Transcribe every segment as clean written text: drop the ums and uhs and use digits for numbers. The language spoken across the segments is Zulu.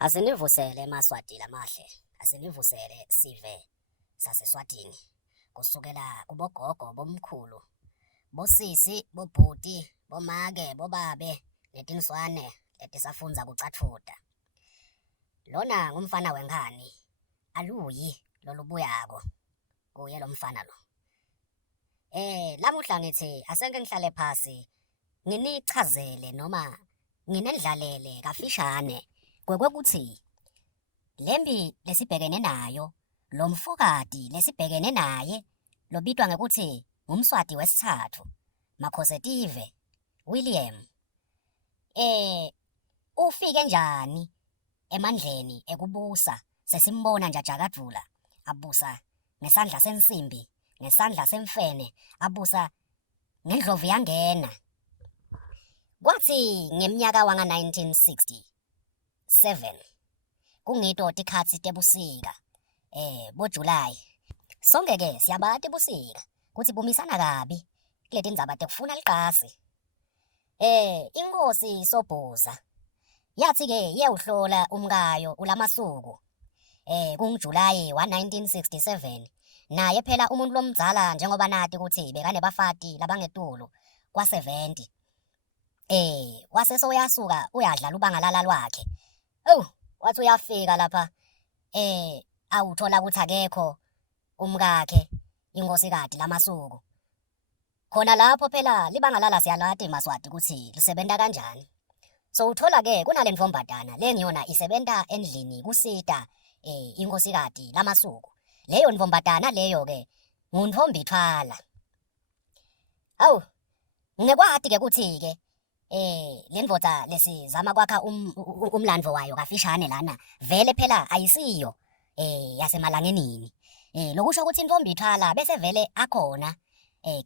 Asinivusele eMaswati lamahle, asinivusele sive saseSwatini. Kusukela kubogogo bomkhulu, bosisi, bobhuti, bomake, bobabe, netinswane letisafundza kucatfuta. Lona ngumfana wengani, aluyi lolubuyako, kuye lo mfana lo. Lamuhla ngithi asenge ngihlale phasi, nginichazele noma nginendlalele kafishane kwekuthi lembi lesibhekene nayo, lo mfokati lesibhekene naye, lobitwa ngekuthi ngumswati wesithathu, Makhosetive William. Ufike njani emandleni ekubusa, sesimbona nje ajakadlula, abusa ngesandla sensimbi, ngesandla semfene, abusa ngendlovu yangena. Kwathi ngeminyaka wanga 1967 kungito tikhatsi tebusika, boJuly. Sonke ke siyabati busika kuthi bumisana kabi kuleti ndzaba tekufuna liqasi. Inkosi Sobhuza yathi ke yewuhlola umkayo ulamasuku kunguJuly wa 1967, naye phela umuntu lomdzala njengoba nati ukuthi bekane bafati labangetulu kwa 70. Wase soyasuka uyadlala ubangalala lwakhe. Wathi uyafika lapha awuthola ukuthi akekho umkakhe inkosikati lamasuku. Khona lapho phela libangalala siyalati Maswati ukuthi lisebenta kanjani. So uthola ke kunale ndvombadana lengiyona isebenta endlini kusita inkosikati lamasuku. Leyo ndvombadana leyo ke nguNthombithwala. Ngekwati ke kuthi ke lendvodza lesizama kwakha umlandvo wayo kafishane lana vele phela ayisiyo yasemalangenini. Lokusho ukuthi Nthombithwala bese vele akhona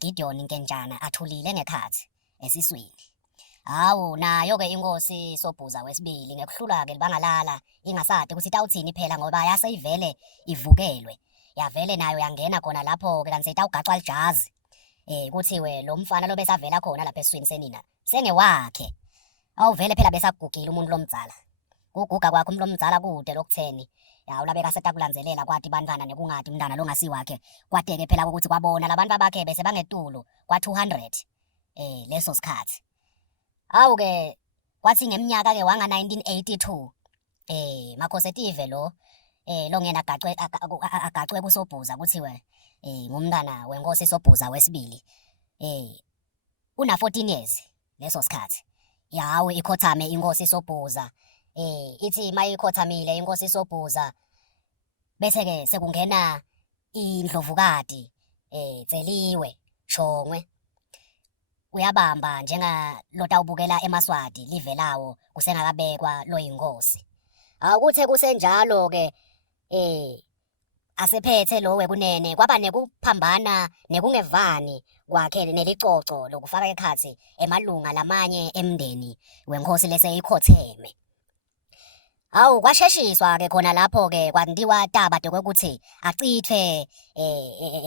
Gideon Nkenjana athulile ngekhathi esiswini. Nayo ke inkosi Sobhuza wesibili ngekuhlula ke libangalala ingasade ukuthi tawuthini phela ngoba yaseyivele ivukelwe. Yavele nayo yangena khona lapho ke kanti setawugaxwa lijazi. Kuthiwe lo mfana lo besavela khona lapha eswini senina sengewakhe. Awuvele phela besagugile umuntu lomdzala. Kuguga kwakhe umuntu lomdzala kude lokutheni. Ulabe kasetakulandzelela kwathi bantwana nekungati umntana longasiwakhe. Kwadeke phela ukuthi kwabona labantu bakhe bese bangetulu kwa 200 leso sikhathi. Ke kwathi ngeminyaka ke wanga 1982 Makhosetive lo ngena agacwe kuSobhuza kuthiwe ngumntana wenkosi Sobhuza wesibili. Una 14 years leso sikhathi. Ikhothame inkosi Sobhuza. Ithi mayikhothamile inkosi Sobhuza bese ke sekungena indlovukati Dzeliwe Shongwe. Uyabamba njenga lotawubukela eMaswati livelawo kusengakabekwa lo yinkosi. Kuthe kusenjalo ke asephethe lo wekunene kwaba nekuphambana nekungevani kwakhe nelicoco lokufaka ekhathi emalunga lamanye emndeni wenkosi leseyikhotheme. Kwasheshiswa ke khona lapho ke kwandiwa taba kwekuthi acithwe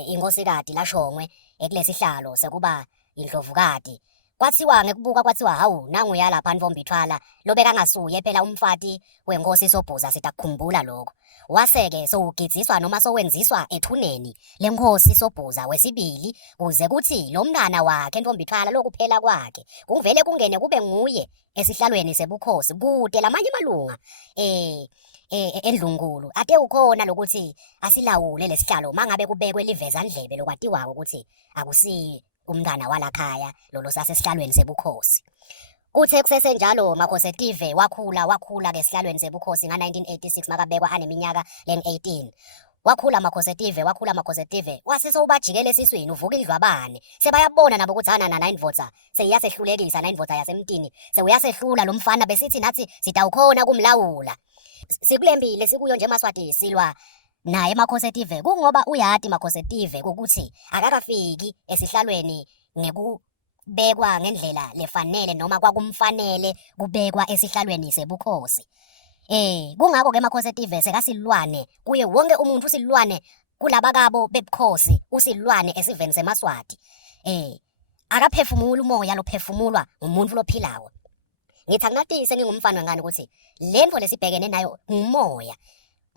inkosikati laShongwe ekulesihlalo sekuba indlovukati. Kwathiwa ngekubuka kwathiwa nangu yalapha Nthombithwala lobeka ngasuye phela umfati wenkosi Sobhuza sitakukhumbula lokho. Waseke sowugiziswa noma sowenziswa ethuneni lenkosi Sobhuza wesibili kuze kuthi lo mntana wakhe Nthombithwala lokuphela kwakhe kuvele kungene kube nguye esihlalweni sebukhosi kude lamanye malunga endlunkulu ate ukhona lokuthi asilawule lesihlalo mangabe kubekwe livezandlebe lokwatiwa ukuthi akusi umntana walakhaya lolo sasesihlalweni sebukhosi. Kuthe kusesenjalo Makhosetive wakhula ke esihlalweni sebukhosi nga 1986 makabekwa aneminyaka len-18. Wakhula Makhosetive wase sowubajikele esiswini uvuka indlwabane. Sebayabona nabo ukuthi na 9 votes seyiyasehlulekisa 9 votes yasemtini. Sewuyasehlula lo mfana besithi nathi sitawukhona kumlawula. Sikulembile sikuyo nje Maswati silwa naye Makhosetive kungoba uyati Makhosetive ukuthi akakafiki esihlalweni ngekubekwa ngendlela lefanele noma kwakumfanele kubekwa esihlalweni sebukhosi. Kungako ke Makhosetive sekasilwane kuye wonke umuntu usilwane kulaba kabo bebukhosi usilwane esiveni seMaswati. Akaphefumula umoya lophefumulwa umuntu lophilayo. ngithi akunathi sengingumfana ngani ukuthi lemvo lesibhekene nayo ngumoya,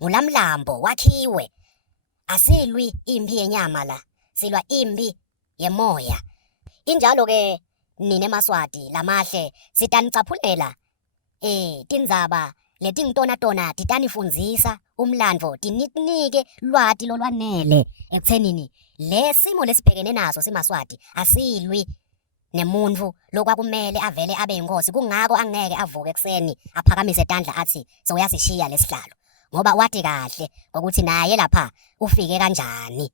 ngulamlambo wakhiwe. Asilwi impi yenyama la, silwa impi yemoya. Injalo ke nine Maswati lamahle sitanicaphulela tindzaba letingitona titanifundzisa umlandvo, tininike lwati lolwanele ekuthenini lesimo lesibhekene naso siMaswati asilwi nemuntfu lokwakumele avele abe inkosi. Kungako angeke avuke ekseni aphakamise tandla athi so uyasishiya lesihlalo, ngoba wathi kahle ukuthi naye lapha ufike kanjani.